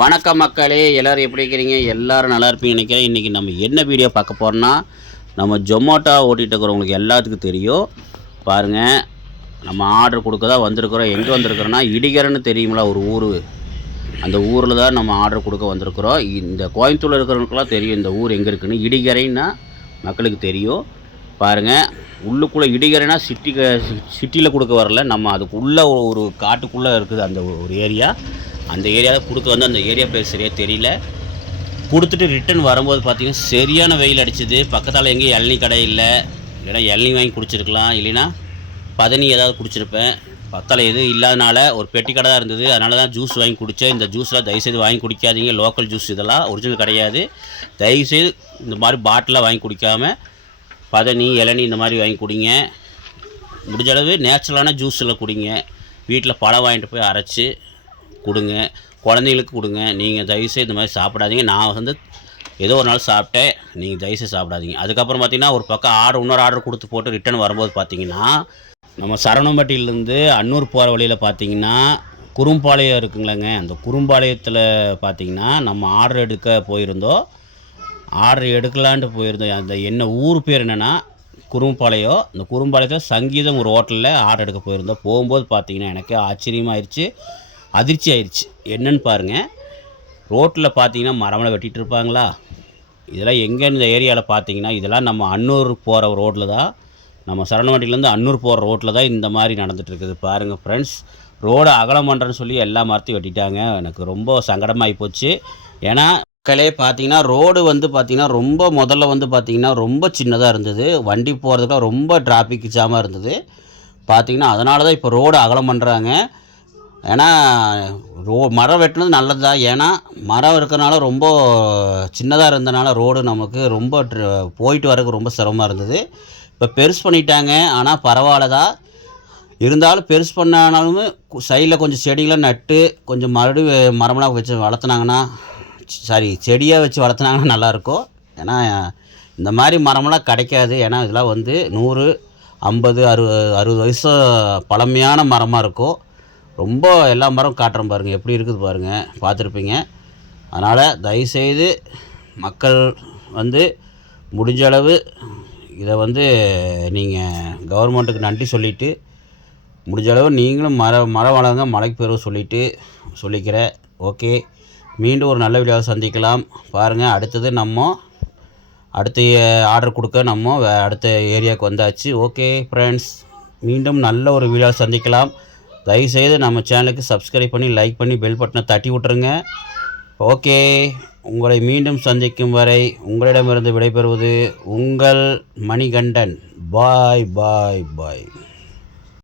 வணக்கம் மக்களே, எல்லோரும் எப்படி இருக்கிறீங்க? எல்லோரும் நல்லா இருப்பீங்கன்னு நினைக்கிறேன். இன்றைக்கி நம்ம என்ன வீடியோ பார்க்க போகிறோன்னா, நம்ம ஜொமேட்டோ ஓட்டிகிட்டு இருக்கிறவங்களுக்கு எல்லாத்துக்கும் தெரியும். பாருங்கள், நம்ம ஆர்டர் கொடுக்க தான் வந்திருக்கிறோம். எங்கே வந்திருக்கிறோன்னா, இடிகரைன்னு தெரியுங்களா ஒரு ஊர், அந்த ஊரில் தான் நம்ம ஆர்டர் கொடுக்க வந்திருக்கிறோம். இந்த கோயம்புத்தூரில் இருக்கிறவங்களுக்குலாம் தெரியும் இந்த ஊர் எங்கே இருக்குதுன்னு. இடிகரைன்னா மக்களுக்கு தெரியும். பாருங்கள், உள்ளுக்குள்ளே இடிகரைனா சிட்டியில் கொடுக்க வரல, நம்ம அதுக்குள்ளே ஒரு காட்டுக்குள்ளே இருக்குது அந்த ஒரு ஏரியா. அந்த ஏரியாவில் கொடுக்க வந்து அந்த ஏரியா பேர் சரியாக தெரியல. கொடுத்துட்டு ரிட்டன் வரும்போது பார்த்திங்கன்னா சரியான வெயில் அடிச்சுது. பக்கத்தால் எங்கேயும் இளநீ கடை இல்லை, இல்லைனா இளநீ வாங்கி குடிச்சிருக்கலாம், இல்லைன்னா பதனி ஏதாவது குடிச்சிருப்பேன். பக்கத்தில் எதுவும் இல்லாதனால ஒரு பெட்டி கடை தான் இருந்தது, அதனால தான் ஜூஸ் வாங்கி குடித்தேன். இந்த ஜூஸில் தயவுசெய்து வாங்கி குடிக்காதீங்க, லோக்கல் ஜூஸ் இதெல்லாம் ஒரிஜினல் கிடையாது. தயவுசெய்து இந்த மாதிரி பாட்டிலாக வாங்கி குடிக்காமல் பதனி இளநீ இந்த மாதிரி வாங்கி குடிங்க. முடிஞ்ச அளவு நேச்சுரலான ஜூஸில் குடிங்க. வீட்டில் பழம் வாங்கிட்டு போய் அரைச்சி கொடுங்க, குழந்தைங்களுக்கு கொடுங்க. நீங்கள் தயவுசெய்து இந்த மாதிரி சாப்பிடாதீங்க. நான் வந்து ஏதோ ஒரு நாள் சாப்பிட்டேன், நீங்கள் தயவுசெய்து சாப்பிடாதீங்க. அதுக்கப்புறம் பார்த்திங்கன்னா ஒரு பக்கம் இன்னொரு ஆர்டர் கொடுத்து போட்டு ரிட்டன் வரும்போது பார்த்திங்கன்னா, நம்ம சரவணம்பட்டியிலேருந்து அன்னூர் போகிற வழியில் பார்த்திங்கன்னா குறும்பாளையம் இருக்குங்களேங்க. அந்த குறும்பாளையத்தில் பார்த்திங்கன்னா நம்ம ஆர்டர் எடுக்க போயிருந்தோம். ஆர்டர் எடுக்கலான்ட்டு போயிருந்தோம். அந்த என்ன ஊர் பேர் என்னென்னா குறும்பாளையம். இந்த குறும்பாளையத்தில் சங்கீதம் ஒரு ஹோட்டலில் ஆர்டர் எடுக்க போயிருந்தோம். போகும்போது பார்த்திங்கன்னா எனக்கே ஆச்சரியமாகிடுச்சு, அதிர்ச்சி ஆயிடுச்சு. என்னன்னு பாருங்கள், ரோட்டில் பார்த்தீங்கன்னா மரமெல்லாம் வெட்டிகிட்டு இருப்பாங்களா. இதெல்லாம் எங்கே இந்த ஏரியாவில் பார்த்தீங்கன்னா, இதெல்லாம் நம்ம அன்னூர் போகிற ரோட்டில் தான், நம்ம சரவணம்பட்டியிலேருந்து அன்னூர் போகிற ரோட்டில் தான் இந்த மாதிரி நடந்துகிட்ருக்குது. பாருங்கள் ஃப்ரெண்ட்ஸ், ரோடை அகலம் பண்ணுறேன்னு சொல்லி எல்லா மரத்தையும் வெட்டிட்டாங்க. எனக்கு ரொம்ப சங்கடமாகி போச்சு. ஏன்னா மக்களே பார்த்தீங்கன்னா ரோடு வந்து பார்த்திங்கன்னா முதல்ல வந்து பார்த்திங்கன்னா ரொம்ப சின்னதாக இருந்தது. வண்டி போகிறதுக்குலாம் ரொம்ப டிராஃபிக் ஜாமாக இருந்தது. பார்த்திங்கன்னா அதனால தான் இப்போ ரோடு அகலம் பண்ணுறாங்க. ஏன்னா மரம் வெட்டினது நல்லது தான். ஏன்னா மரம் இருக்கிறனால ரொம்ப சின்னதாக இருந்தனால ரோடு நமக்கு ரொம்ப போயிட்டு வரதுக்கு ரொம்ப சிரமமாக இருந்தது. இப்போ பெருசு பண்ணிட்டாங்க, ஆனால் பரவாயில்ல தான். இருந்தாலும் பெருசு பண்ணாலும் சைடில் கொஞ்சம் செடிகளாம் நட்டு கொஞ்சம் மறுபடியும் மரமெல்லாம் வச்சு வளர்த்துனாங்கன்னா, செடியாக வச்சு வளர்த்துனாங்கன்னா நல்லாயிருக்கும். ஏன்னா இந்த மாதிரி மரமெல்லாம் கிடைக்காது. ஏன்னா இதெல்லாம் வந்து 100, 50, 60 வயசு பழமையான மரமாக இருக்கும். ரொம்ப எல்லா மரம் காட்டுறோம் பாருங்கள், எப்படி இருக்குது பாருங்கள், பார்த்துருப்பீங்க. அதனால் தயவுசெய்து மக்கள் வந்து முடிஞ்ச அளவு இதை வந்து நீங்கள் கவர்மெண்ட்டுக்கு நன்றி சொல்லிவிட்டு, முடிஞ்ச அளவு நீங்களும் மரம் வளங்க, மழைக்கு பெறுவ சொல்லிக்கிறேன். ஓகே, மீண்டும் ஒரு நல்ல வீடியோவை சந்திக்கலாம். பாருங்கள், அடுத்தது அடுத்த ஆர்டர் கொடுக்க அடுத்த ஏரியாவுக்கு வந்தாச்சு. ஓகே ஃப்ரெண்ட்ஸ், மீண்டும் நல்ல ஒரு வீடியோவை சந்திக்கலாம். தயவுசெய்து நம்ம சேனலுக்கு சப்ஸ்கிரைப் பண்ணி லைக் பண்ணி பெல் பட்டனை தட்டி விட்டுருங்க. ஓகே, உங்களை மீண்டும் சந்திக்கும் வரை உங்களிடமிருந்து விடைபெறுவது உங்கள் மணிகண்டன். பாய் பாய் பாய்.